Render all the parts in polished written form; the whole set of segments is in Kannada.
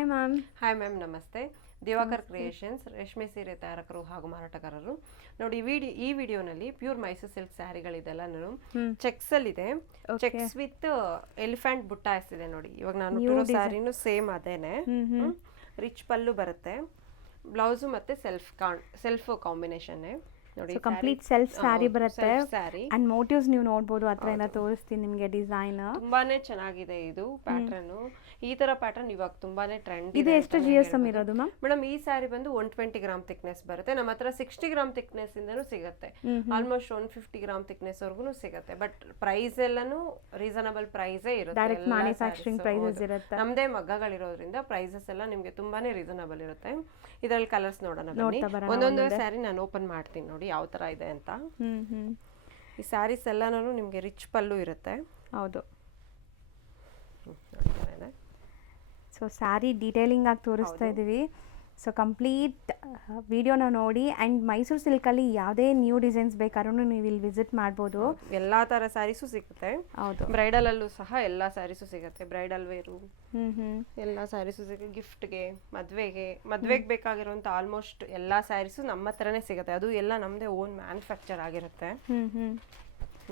Hi ma'am. ಹಾಯ್ ಮ್ಯಾಮ್, ನಮಸ್ತೆ. ದಿವಾಕರ್ ಕ್ರಿಯೇಷನ್ಸ್ ರೇಷ್ಮೆ ಸೀರೆ ತಯಾರಕರು ಹಾಗೂ ಮಾರಾಟಗಾರರು. ನೋಡಿ, ಈ ವಿಡಿಯೋನಲ್ಲಿ ಪ್ಯೂರ್ ಮೈಸೂರು ಸಿಲ್ಕ್ ಸ್ಯಾರಿಗಳಿದೆಲ್ಲ ನಾನು ಚೆಕ್ಸ್ ಅಲ್ಲಿ ಇದೆ. ಚೆಕ್ಸ್ ವಿತ್ ಎಲಿಫೆಂಟ್ ಬುಟ್ಟಾಸ್ ಇದೆ ನೋಡಿ. ಇವಾಗ ನಾನು ಸ್ಯಾರಿನೂ ಸೇಮ್ ಅದೇನೆ. ರಿಚ್ ಪಲ್ಲು ಬರುತ್ತೆ, ಬ್ಲೌಸು ಮತ್ತೆ ಸೆಲ್ಫ್ ಕಾಂಬಿನೇಷನ್ ನೋಡಿ. ಕಂಪ್ಲೀಟ್ ಸೆಲ್ಫ್ ಸ್ಯಾರಿ ಬರುತ್ತೆ ಅಂಡ್ ಮೋಟಿವ್ಸ್ ನೀವು ನೋಡಬಹುದು. ಹತ್ರ ಏನ ತೋರಿಸ್ತೀನಿ ನಿಮಗೆ. ಡಿಸೈನ್ ತುಂಬಾನೇ ಚೆನ್ನಾಗಿದೆ. ಇದು ಪ್ಯಾಟರ್ನ್, ಈ ತರ ಪ್ಯಾಟರ್ನ್ ಇವಾಗ ತುಂಬಾನೇ ಟ್ರೆಂಡ್ ಇದೆ. ಎಷ್ಟು GSM ಇರೋದು ಮ್ಯಾಮ್? ಮೇಡಮ್, ಈ ಸ್ಯಾರಿ ಬಂದು 120 ಗ್ರಾಮ್ ಥಿಕ್ನೆಸ್ ಬರುತ್ತೆ. ನಮ್ಮ ಹತ್ರ 60 ಗ್ರಾಮ್ ಥಿಕ್ನೆಸ್ ಇಂದನೂ ಸಿಗುತ್ತೆ. ಆಲ್ಮೋಸ್ಟ್ 150 ಗ್ರಾಮ್ ಥಿಕ್ನೆಸ್ ವರ್ಗು ಸಿಗುತ್ತೆ. ಬಟ್ ಪ್ರೈಸ್ ಎಲ್ಲಾನು ರೀಸನಬಲ್ ಪ್ರೈಸೇ ಇರುತ್ತೆ. ಡೈರೆಕ್ಟ್ ಮ್ಯಾನುಫ್ಯಾಕ್ಚರಿಂಗ್ ಪ್ರೈಸಸ್ ಇರುತ್ತೆ. ನಮ್ದೇ ಮಗ್ಗಗಳಿರೋದ್ರಿಂದ ಪ್ರೈಸಸ್ ಎಲ್ಲ ನಿಮ್ಗೆ ತುಂಬಾನೇ ರೀಸನಬಲ್ ಇರುತ್ತೆ. ಇದರಲ್ಲಿ ಕಲರ್ಸ್ ನೋಡೋಣ ಬನ್ನಿ. ಒಂದೊಂದು ಸ್ಯಾರಿ ನಾನು ಓಪನ್ ಮಾಡ್ತೀನಿ ನೋಡಿ ಯಾವ ತರ ಇದೆ ಅಂತ. ಈ ಸ್ಯಾರೀಸ್ ಎಲ್ಲಾನು ನಿಮ್ಗೆ ರಿಚ್ ಪಲ್ಲು ಇರುತ್ತೆ. ಹೌದು. ಸೊ ಸ್ಯಾರಿ ಡೀಟೇಲಿಂಗ್ ಆಗಿ ತೋರಿಸ್ತಾ ಇದ್ದೀವಿ. ಸೊ ಕಂಪ್ಲೀಟ್ ವಿಡಿಯೋನ ನೋಡಿ. ಆ್ಯಂಡ್ ಮೈಸೂರು ಸಿಲ್ಕಲ್ಲಿ ಯಾವುದೇ ನ್ಯೂ ಡಿಸೈನ್ಸ್ ಬೇಕಾದ್ರೂ ನೀವು ಇಲ್ಲಿ ವಿಸಿಟ್ ಮಾಡ್ಬೋದು. ಎಲ್ಲ ಥರ ಸ್ಯಾರೀಸು ಸಿಗುತ್ತೆ. ಹೌದು. ಬ್ರೈಡಲಲ್ಲೂ ಸಹ ಎಲ್ಲ ಸ್ಯಾರೀಸು ಸಿಗುತ್ತೆ. ಬ್ರೈಡಲ್ ವೇರು ಎಲ್ಲ ಸ್ಯಾರೀಸು ಸಿಗುತ್ತೆ. ಗಿಫ್ಟ್ಗೆ, ಮದುವೆಗೆ ಬೇಕಾಗಿರುವಂಥ ಆಲ್ಮೋಸ್ಟ್ ಎಲ್ಲ ಸ್ಯಾರೀಸು ನಮ್ಮ ಹತ್ರನೇ ಸಿಗುತ್ತೆ. ಅದು ಎಲ್ಲ ನಮ್ಮದೇ ಓನ್ ಮ್ಯಾನುಫ್ಯಾಕ್ಚರ್ ಆಗಿರುತ್ತೆ.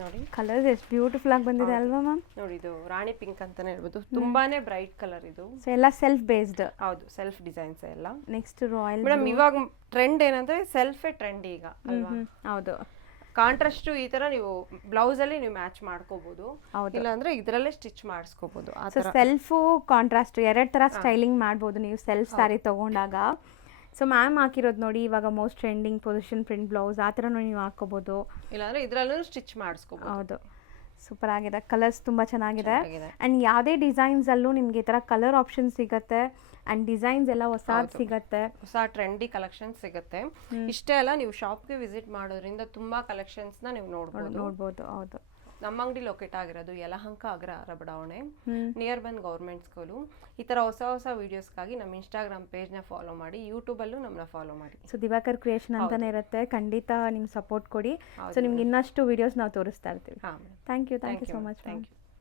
ನೋಡಿ, ಕಲರ್ಸ್ ಎಷ್ಟು ಬ್ಯೂಟಿಫುಲ್ ಆಗಿ ಬಂದಿದೆ ಅಲ್ವಾ ಮ್ಯಾಮ್? ನೋಡಿ, ಇದು ರಾಣಿ ಪಿಂಕ್ ಅಂತಾನೆ ಹೇಳ್ಬೋದು. ತುಂಬಾನೇ ಬ್ರೈಟ್ ಕಲರ್ ಇದು. ಸೊ ಎಲ್ಲ ಸೆಲ್ಫ್ ಬೇಸ್ಡ್. ಹೌದು, ಸೆಲ್ಫ್ ಡಿಸೈನ್ಸ್ ಎಲ್ಲ. Next royal. ಮೇಡಮ್, ಇವಾಗ ಟ್ರೆಂಡ್ ಏನಂದ್ರೆ ಸೆಲ್ಫೇ ಟ್ರೆಂಡ್ ಈಗ ಅಲ್ವಾ? ಹೌದು. ಕಾಂಟ್ರಾಸ್ಟ್ ಈ ತರ ನೀವು ಬ್ಲೌಸ್ ಅಲ್ಲಿ ನೀವು ಮ್ಯಾಚ್ ಮಾಡ್ಕೋಬಹುದು, ಇಲ್ಲ ಅಂದ್ರೆ ಇದ್ರಲ್ಲೇ ಸ್ಟಿಚ್ ಮಾಡಿಸ್ಕೋಬಹುದು. ಸೆಲ್ಫ್ ಕಾಂಟ್ರಾಸ್ಟ್ ಎರಡ್ ತರ ಸ್ಟೈಲಿಂಗ್ ಮಾಡಬಹುದು ನೀವು ಸೆಲ್ಫ್ ಸ್ಯಾರಿ ತಗೊಂಡಾಗ. ಸೊ ಮ್ಯಾಮ್ ಹಾಕಿರೋದು ನೋಡಿ, ಇವಾಗ most trending position print blouse ಆ ಥರನೂ ನೀವು ಹಾಕೋಬಹುದು, ಇಲ್ಲಾಂದ್ರೆ ಇದ್ರಲ್ಲೂ ಸ್ಟಿಚ್ ಮಾಡಿಸ್ಕೋಬಹುದು. ಹೌದು, ಸೂಪರ್ ಆಗಿದೆ. ಕಲರ್ಸ್ ತುಂಬ ಚೆನ್ನಾಗಿದೆ. ಆ್ಯಂಡ್ ಯಾವುದೇ ಡಿಸೈನ್ಸ್ ಅಲ್ಲೂ ನಿಮಗೆ ಈ ಥರ ಕಲರ್ ಆಪ್ಷನ್ ಸಿಗುತ್ತೆ. ಆ್ಯಂಡ್ ಡಿಸೈನ್ಸ್ ಎಲ್ಲ ಹೊಸದು ಸಿಗುತ್ತೆ, ಹೊಸ ಟ್ರೆಂಡಿ ಕಲೆಕ್ಷನ್ ಸಿಗುತ್ತೆ. ಇಷ್ಟೇ ಅಲ್ಲ, ನೀವು ಶಾಪ್ಗೆ ವಿಸಿಟ್ ಮಾಡೋದ್ರಿಂದ ತುಂಬಾ ಕಲೆಕ್ಷನ್ಸ್ನ ನೀವು ನೋಡ್ಬೋದು. ಹೌದು. ನಮ್ಮ ಅಂಗಡಿ ಲೊಕೇಟ್ ಆಗಿರೋದು ಯಲಹಂಕ ಅಗ್ರಹಾರ ಬಡಾವಣೆ, ನಿಯರ್ ಬಂದ್ ಗೌರ್ಮೆಂಟ್ ಸ್ಕೂಲು. ಈ ಥರ ಹೊಸ ವಿಡಿಯೋಸ್ಗಾಗಿ ನಮ್ಮ ಇನ್ಸ್ಟಾಗ್ರಾಮ್ ಪೇಜ್ನ ಫಾಲೋ ಮಾಡಿ, ಯೂಟ್ಯೂಬಲ್ಲೂ ನಮ್ಮನ್ನ ಫಾಲೋ ಮಾಡಿ. ಸೊ ದಿವಾಕರ್ ಕ್ರಿಯೇಷನ್ ಅಂತಾನೆ ಇರುತ್ತೆ. ಖಂಡಿತ ನಿಮ್ಗೆ ಸಪೋರ್ಟ್ ಕೊಡಿ. ಸೊ ನಿಮ್ಗೆ ಇನ್ನಷ್ಟು ವಿಡಿಯೋಸ್ ನಾವು ತೋರಿಸ್ತಾ ಇರ್ತೀವಿ. Thank you so much.